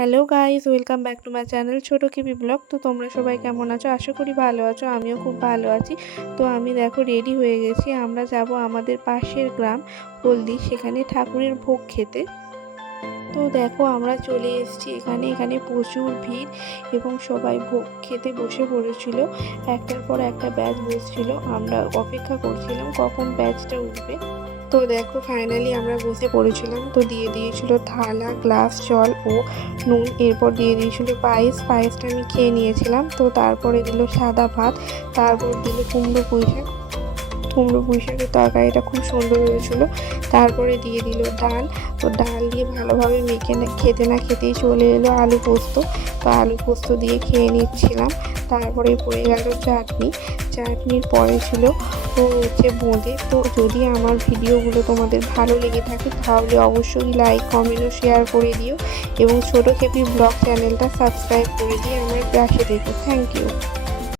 Hello guys welcome back to my channel ছোটো কিবি blog. তো তোমরা সবাই কেমন আছো? আশা করি ভালো আছো, আমিও খুব ভালো আছি। তো আমি দেখো রেডি হয়ে গেছি, আমরা যাব আমাদের পাশের গ্রাম হলদি, সেখানে ঠাকুরের ভোগ খেতে। তো দেখো আমরা চলে এসেছি এখানে। এখানে প্রচুর ভিড় এবং সবাই ভোগ খেতে বসে পড়েছিল। একটার পর একটা ব্যাচ বসছিল। আমরা অপেক্ষা করছিলাম কখন ব্যাচটা উঠবে। তো দেখো ফাইনালি আমরা বসে পড়েছিলাম। তো দিয়ে দিয়েছিল থালা, গ্লাস, জল ও নুন। এরপর দিয়ে দিয়েছিল পায়েস। পায়েসটা আমি খেয়ে নিয়েছিলাম। তো তারপরে দিল সাদা ভাত। তারপর দিল কুমড়ো পুঁই শাক কুমড়ো পুঁই শাকের তরকারিটা খুব সুন্দর হয়েছিল। তারপরে দিয়ে দিল ডাল। তো ডাল দিয়ে ভালোভাবে মেখে খেতে না খেতেই চলে এলো আলু পোস্ত। তো আলু পোস্ত দিয়ে খেয়ে নিচ্ছিলাম। তারপরে পড়ে গেল চাটনি। চাটনির পরে ছিল ও হচ্ছে বোঁদে। তো যদি আমার ভিডিওগুলো তোমাদের ভালো লেগে থাকে তাহলে অবশ্যই লাইক কমেন্ট ও শেয়ার করে দিও। এবং ছোটো খেপি ব্লগ চ্যানেলটা সাবস্ক্রাইব করে দিয়ে আমার পাশে দেখো থ্যাংক ইউ